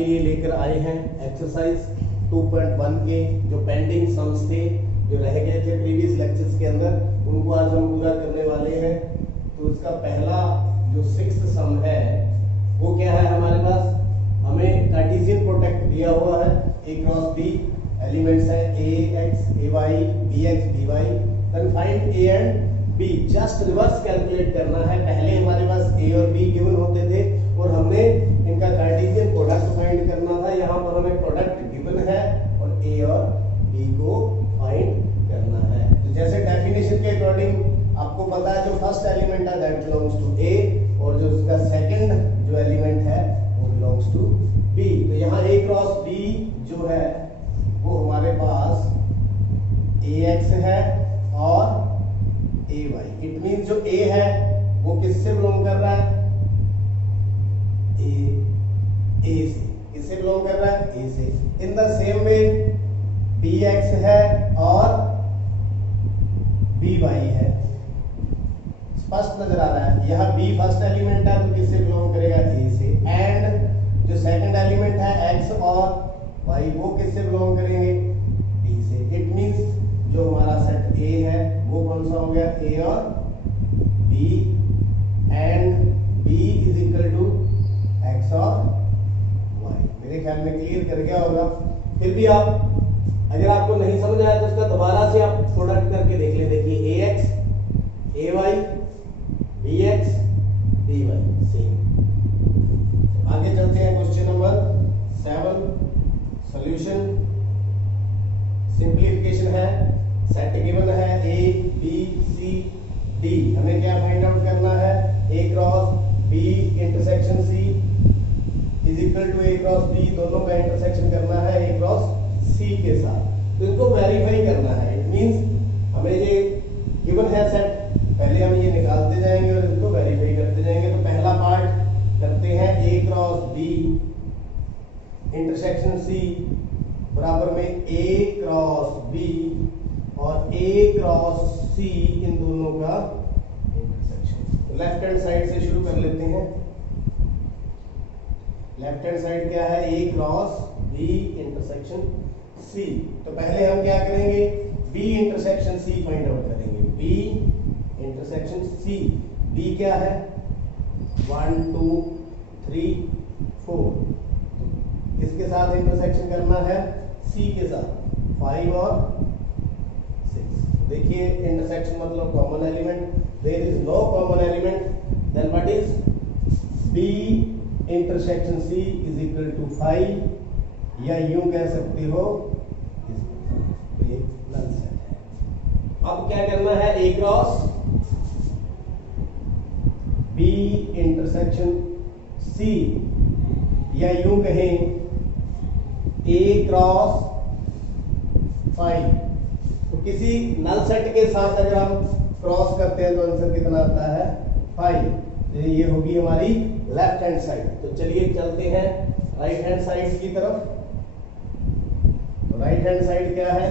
आपके लिए लेकर आए हैं एक्सरसाइज 2.1 के जो पेंडिंग सम्स थे, जो रह गए थे प्रीवियस लेक्चर्स के अंदर, उनको आज हम पूरा करने वाले हैं। तो इसका पहला जो 6th सम है वो क्या है हमारे पास, हमें कार्टेशियन प्रोडक्ट दिया हुआ है a क्रॉस b, एलिमेंट्स है ax ay bx by, then find a and b। Just reverse calculate करना है। पहले हमारे पास a और b गिवन होते थे और हमने इनका कार्टेशियन प्रोडक्ट फाइंड करना था। यहाँ पर हमें प्रोडक्ट गिवन है और a और b को फाइंड करना है। तो जैसे डेफिनेशन के अकॉर्डिंग आपको पता है जो फर्स्ट एलिमेंट है दैट बिलोंग्स टू a और जो उसका सेकंड जो एलिमेंट है वो बिलोंग्स टू b। तो यहाँ a क्रॉस b जो है वो हमारे पास ax है और ay। इट मींस जो a है वो किससे बिलोंग कर रहा है, a से। किससे बिलोंग कर रहा है, a से। In the same way bx है और by है। स्पष्ट नजर आ रहा है। यह b फर्स्ट एलिमेंट है तो किससे बिलोंग करेगा, a से। एंड जो सेकंड एलिमेंट है x और y वो किससे बिलोंग करेंगे, b से। इट मींस जो हमारा सेट a है वो कौन सा हो गया, a और b, and b is equal to x और y। मेरे ख्याल में क्लियर कर गया होगा। फिर भी आप अगर आपको नहीं समझ आया तो उसका दोबारा से आप प्रोडक्ट करके देख ले। देखिए ax ay bx dy same. आगे चलते हैं क्वेश्चन नंबर 7। सॉल्यूशन सिंपलीफिकेशन है। सेट गिवन है a b c d। हमें क्या फाइंड आउट करना है, a cross b intersection c is equal to a cross b, दोनों का इंटरसेक्शन करना है a क्रॉस c के साथ। तो इनको वेरीफाई करना है। इट मींस हमें ये गिवन है सेट, पहले हम ये निकालते जाएंगे और इसको वेरीफाई करते जाएंगे। तो पहला पार्ट करते हैं a cross b intersection c बराबर में a क्रॉस b और a क्रॉस c, इन दोनों का इंटरसेक्शन। तो लेफ्ट हैंड साइड से शुरू कर लेते हैं। लेफ्ट हैंड साइड क्या है, a cross b intersection c। तो पहले हम क्या करेंगे, b intersection c find out करेंगे। b इंटरसेक्शन c, b क्या है 1 2 3 4, किसके साथ इंटरसेक्शन करना है, c के साथ 5 और 6। देखिए इंटरसेक्शन मतलब common element. There is no common element, then what is b intersection c is equal to 5, या यूं कह सकते हो ये नल सेट है। अब क्या करना है, a cross b intersection c, या यूं कहें a क्रॉस 5। तो किसी नल सेट के साथ अगर हम क्रॉस करते हैं तो आंसर कितना आता है, 5। ये होगी हमारी लेफ्ट हैंड साइड। तो चलिए चलते हैं राइट हैंड साइड की तरफ। तो राइट हैंड साइड क्या है,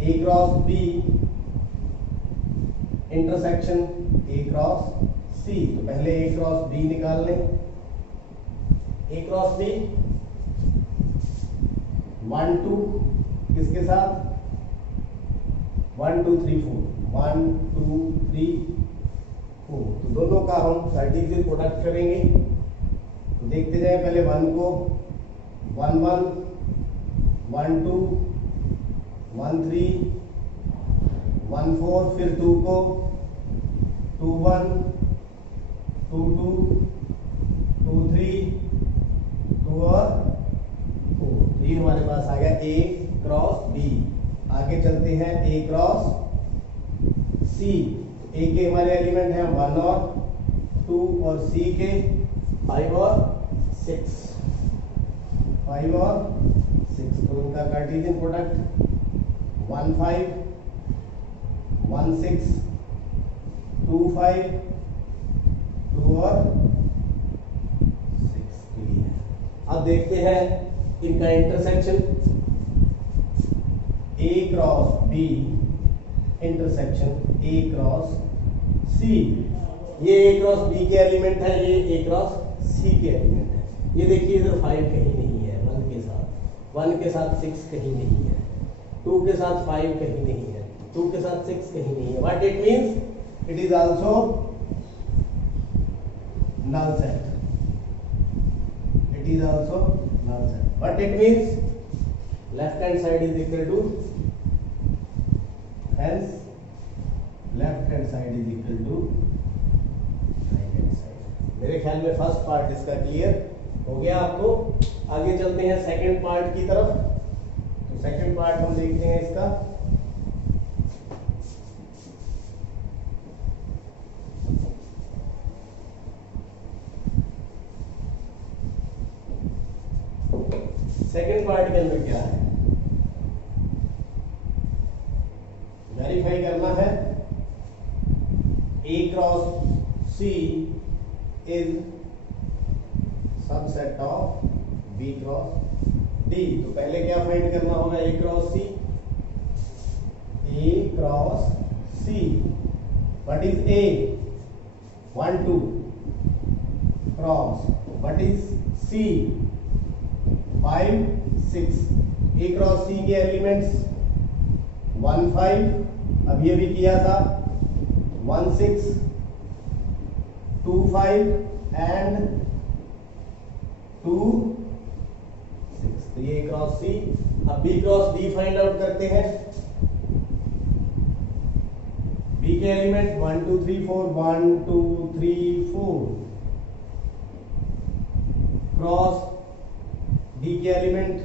a cross b intersection a cross c। तो पहले a क्रॉस b निकाल लें। a क्रॉस b 1 2 किसके साथ, 1 2 3 4, 1 2 3 4। तो दोनों का हम कार्टेशियन प्रोडक्ट करेंगे। तो देखते जाए, पहले 1 को 1 1 1 2 1 3 1 4, फिर 2 को 2 1 2 2 2 3 2 और 4। तो ये हमारे पास आ गया a क्रॉस b। आगे चलते हैं a क्रॉस c। a के हमारे एलिमेंट हैं 1 और 2 और c के 5 और 6, 5 और 6। तो उनका कार्टेशियन प्रोडक्ट 1 5 1 6 2 5 2 और 6 क्लियर। अब देखते हैं इनका intersection, a cross b intersection a cross c। ये a क्रॉस b के एलिमेंट है, ये a क्रॉस c के एलिमेंट है। ये देखिए इधर 5 कहीं नहीं है 1 के साथ, 1 के साथ 6 कहीं नहीं है, 2 के साथ 5 कहीं नहीं है, 2 के साथ 6 कहीं नहीं है. What it means? It is also null set. It is also null set. What it means? Left hand side is equal to, hence left hand side is equal to right hand side. मेरे ख्याल में first part इसका clear हो गया आपको. आगे चलते हैं सेकंड पार्ट की तरफ. तो सेकंड पार्ट हम देखते हैं इसका. सेकंड पार्ट के अंदर क्या है, वेरीफाई करना है. A cross C is subset of B cross D. तो पहले क्या फाइंड करना होगा, A cross C. A cross C, what is A? 1 2 cross, what is C? 5 6. A cross C के एलिमेंट्स 1 5, अब ये भी किया था, 1 6 2 5 एंड 2 6. तो ये A क्रॉस C. अब B cross D find out करते हैं. B के एलिमेंट 1 2 3 4, 1 2 3 4 क्रॉस D के एलिमेंट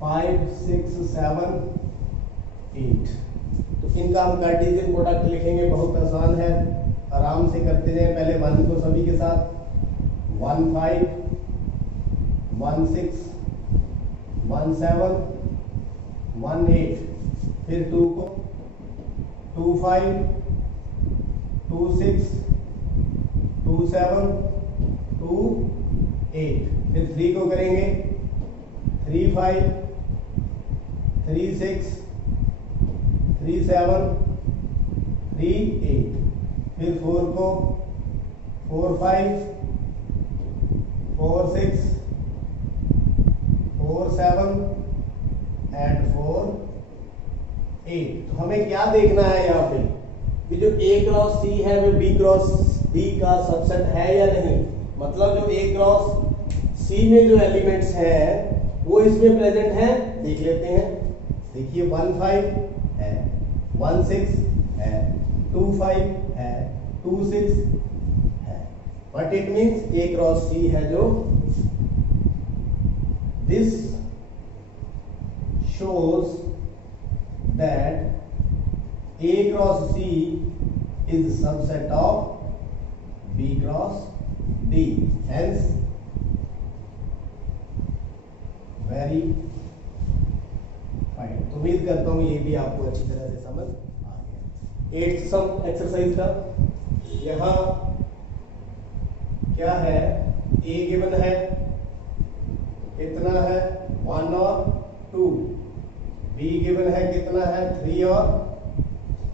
5 6 7 8. तो इनका हम कार्टेशियन प्रोडक्ट लिखेंगे, बहुत आसान है, आराम से करते जाएं. पहले 1 को सभी के साथ 1 5 1 6 1 7 1 8, फिर 2 को 2 5 2 6 2 7 2 8, फिर 3 को करेंगे 3 5 3 6 3 7 3 8, फिर 4 को 4 5 4 6 4 7 एंड 4 8. तो हमें क्या देखना है यहाँ पे कि जो A क्रॉस C है वो B क्रॉस D का सबसेट है या नहीं. मतलब जो A क्रॉस C में जो एलिमेंट्स हैं वो इसमें प्रेजेंट हैं, देख लेते हैं. देखिए 1 5 है, 1 6 है, 2 5 है, 2 6 है. What it means? A cross C है जो, this shows that A cross C is subset of B cross D. Hence, very fine. तो उम्मीद करता हूँ ये भी आपको अच्छी तरह से समझ आ गया. 8th सम एक्सरसाइज का यहाँ क्या है, A गिवन है, कितना है 1 और 2. B गिवन है, कितना है 3 और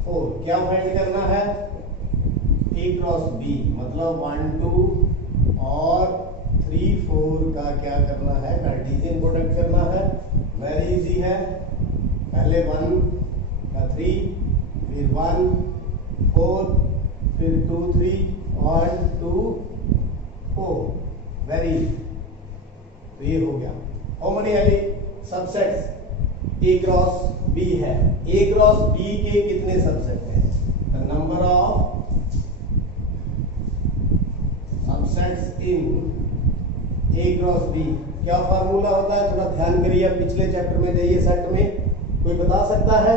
4. क्या फाइंड करना है, A क्रॉस B, मतलब 1 2 और 3 4 का क्या करना है, कार्टेशियन प्रोडक्ट करना है. वेरी इजी है. पहले 1 का 3, फिर 1 4, फिर 2 3 और 2 4. Very easy. तो ये हो गया. How many subsets A cross B है. A क्रॉस B के कितने सबसेट हैं? The number of subsets in A cross B. क्या फार्मूला होता है, थोड़ा ध्यान करिए. पिछले चैप्टर में जाइए, सेट में कोई बता सकता है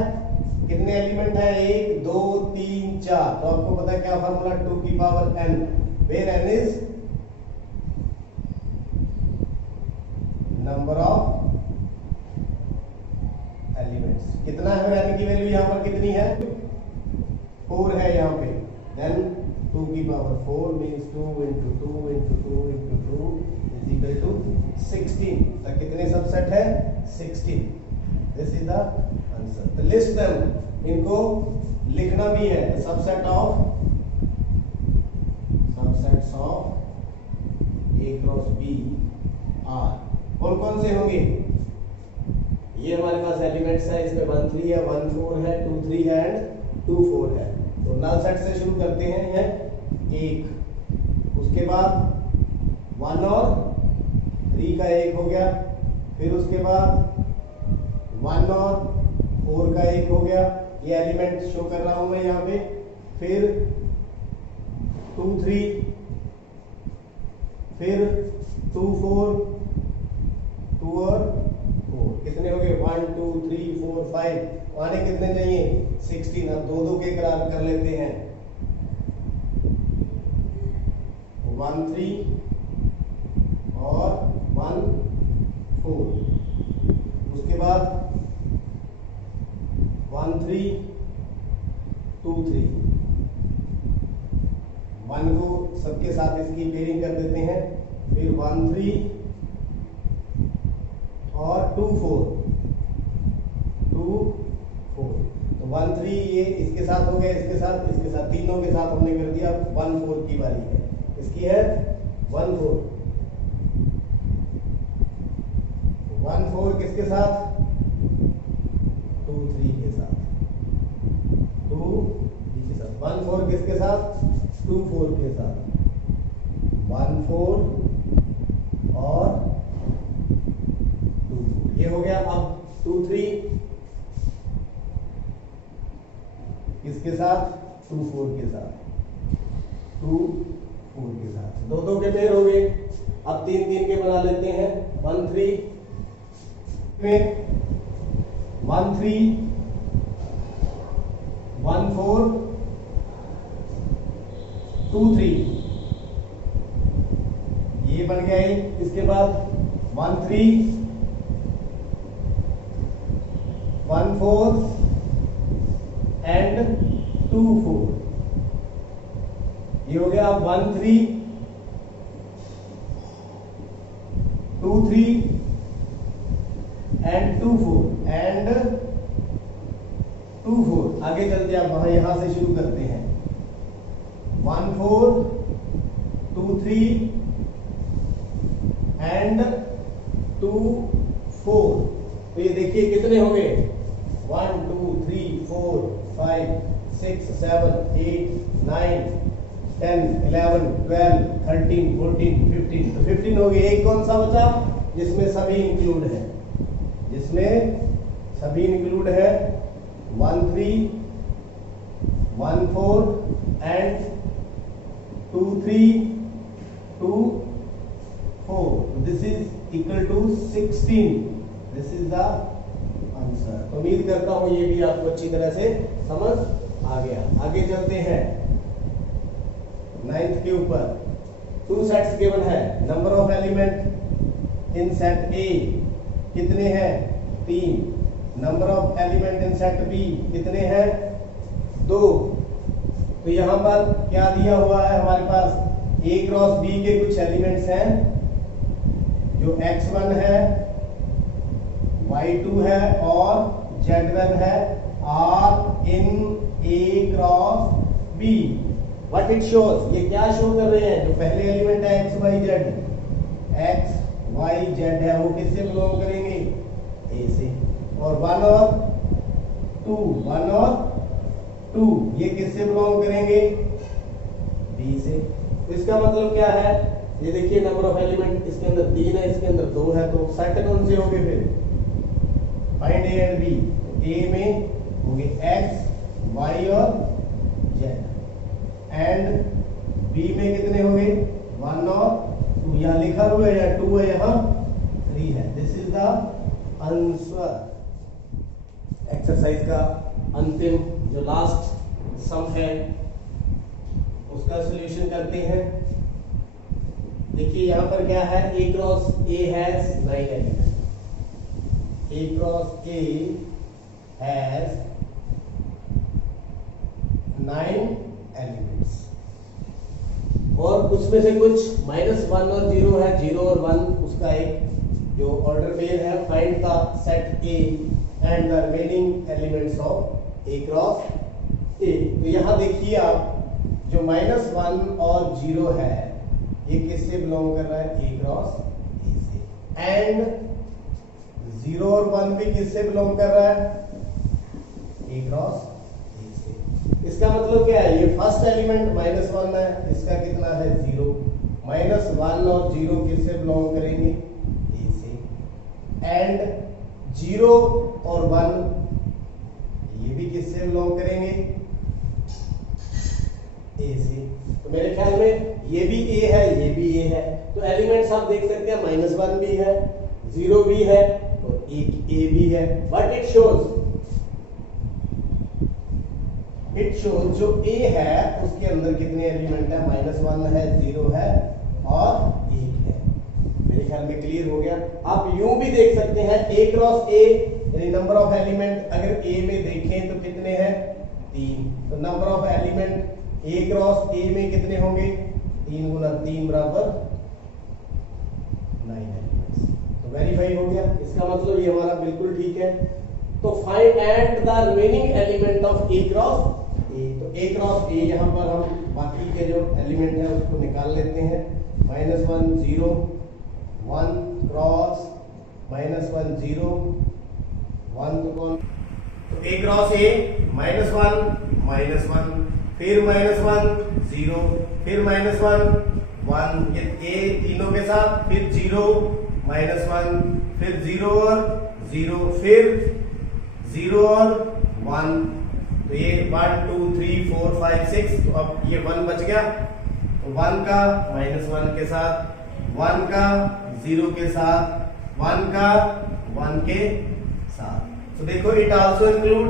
कितने एलिमेंट हैं? 1 2 3 4. तो आपको पता है क्या फार्मूला, 2 की power n, where n is number of elements. कितना है n की वैल्यू, यहाँ पर कितनी है 4 है यहाँ पे. देन 2 की power 4 means 2 into 2 into 2 into 2 is equal to 16. तो कितने सबसेट है 16. This is the answer. तो लिस्ट देम, इनको लिखना भी है. Subset of subsets of A A cross B are कौन कौन से होंगे? ये हमारे पास एलिमेंट्स है, इसमें 1 3 है, 1 4 है, 2 3 है एंड 2 4 है। तो नल सेट से शुरू करते हैं। यह एक, उसके बाद 1 और 3 का एक हो गया, फिर उसके बाद 1 और 4 का एक हो गया, ये एलिमेंट शो कर रहा हूं मैं यहाँ पे। फिर 2 3, फिर 2 4, 2 और 4 कितने हो गए? 1 2 3 4 5, आने कितने चाहिए? 16। अब दो दो के करार कर लेते हैं। 1 3 और 1 4, उसके बाद 1 3 2 3, 1 को सबके साथ इसकी पेयरिंग कर देते हैं। फिर 1 3 और 2 4, 2 4, तो 1 3 ये इसके साथ हो गया, इसके साथ तीनों के साथ हमने कर दिया। 1 4 की बारी है, इसकी है 1 4, 1 4 किसके साथ? 2 3 के साथ, 2 3 के साथ। 1 4 किसके साथ? 2 4 के साथ, 1 4 और 2 4, ये हो गया। अब 2 3 किसके साथ? 2 4 के साथ, 2 4 के साथ, दो दो के पेयर हो गए। अब 3 3 के बना लेते हैं। 1 3 में 1 3 1 4 2 3, ये बन गया। इसके बाद 1 3 1 4 एंड 2 4, ये हो गया। 1 3 2 3 एंड 2 4 एंड 2 4। आगे चलते आप वहां यहां से शुरू करते हैं। 1 4 2 3 एंड 2 4, तो ये देखिए कितने हो गए? 1 2 3 4 5 6 7 8 9 10 11 12 13 14 15, तो 15 हो गए। एक कौन सा बचा? जिसमें सभी इंक्लूड है, जिसमें सभी इंक्लूड है। 1 3 1 4 and 2 3 2 4, this is equal to 16। This is the answer. तो उम्मीद करता हूं ये भी आपको अच्छी तरह से समझ आ गया। आगे चलते हैं 9th के ऊपर। 2 सेट्स गिवन है। Number of element in set A कितने हैं? 3। Number of element in set B कितने हैं? 2। तो यहां पर क्या दिया हुआ है हमारे पास? ए क्रॉस बी के कुछ एलिमेंट्स हैं, जो x1 है, y2 है और z1 है, are in A cross B. What it shows, ये क्या शो कर रहे हैं? जो पहले एलिमेंट है x y z है, वो किससे बिलोंग करेंगे? ए से। और 1 और 2 ये किससे बिलोंग करेंगे? बी से। तो इसका मतलब क्या है? ये देखिए नंबर ऑफ एलिमेंट इसके अंदर 3 है, इसके अंदर 2 है, तो सेट कौन से होंगे फिर? Find A and B. A में होंगे x y और z एंड बी में कितने होंगे? 1 और 2। यहाँ लिखा हुआ है, या 2 है, यहाँ 3 है। This is the answer. Exercise का अंतिम जो लास्ट सम है उसका सॉल्यूशन करते हैं। देखिए यहां पर क्या है? A cross A has 9 element. A cross A has 9 elements, और उसमें से कुछ -1 और 0 है, 0 और 1 उसका एक जो ऑर्डर पेयर है। Find the set A and the remaining elements of A cross ए। तो यहां देखिए आप, जो -1 और 0 है ये किससे बिलोंग कर रहा है? A क्रॉस A से। एंड 0 और 1 भी किससे बिलोंग कर रहा है? A क्रॉस A से। इसका मतलब क्या है? ये फर्स्ट एलिमेंट -1 है, इसका कितना है? 0। -1 और 0 किससे बिलोंग करेंगे? A से। एंड 0 और 1 ये भी किससे बिलोंग करेंगे? A से। तो मेरे ख्याल में ये भी A है, ये भी A है। तो एलिमेंट्स आप देख सकते हैं -1 भी है, 0 भी है और एक A भी है। बट इट शोज जो A है उसके अंदर कितने एलिमेंट है? -1 है, 0 है और 1 है। मेरे ख्याल में क्लियर हो गया। आप यूं भी देख सकते हैं A क्रॉस A यानी नंबर ऑफ एलिमेंट अगर A में देखें तो कितने हैं? 3। तो number of element A cross A में कितने होंगे? 3 गुना 3 बराबर 9 एलिमेंट्स। तो वेरीफाई हो गया। इसका मतलब ये हमारा बिल्कुल ठीक है। तो find at the remaining element of A cross A। तो A क्रॉस A यहाँ पर हम बाकी के जो एलिमेंट है उसको निकाल लेते हैं। -1 0 1 क्रॉस -1 0 1 तो कौन? तो A क्रॉस A -1 फिर -1 0 फिर -1 1 ये A तीनों के साथ, फिर 0 -1 फिर 0 और 0 फिर 0 और 1। तो ये 1 2 3 4 5 6। तो अब ये 1 बच गया। तो 1 का -1 के साथ, 1 का 0 के साथ, 1 का 1 के साथ। तो देखो इट आल्सो इंक्लूड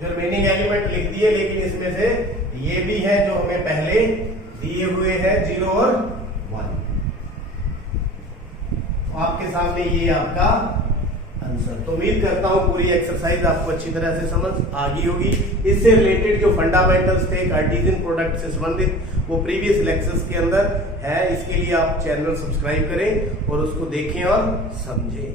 जो रिमेनिंग एलिमेंट लिख दिए, लेकिन इसमें से ये भी है जो हमें पहले दिए हुए हैं 0 और 1। आपके सामने ये आपका आंसर। तो उम्मीद करता हूं पूरी एक्सरसाइज आपको अच्छी तरह से समझ आ गई होगी। इससे रिलेटेड जो फंडामेंटल्स थे कार्टेशियन प्रोडक्ट से संबंधित वो प्रीवियस लेक्चर्स के अंदर है। इसके लिए आप चैनल सब्सक्राइब करें और उसको देखें और समझें।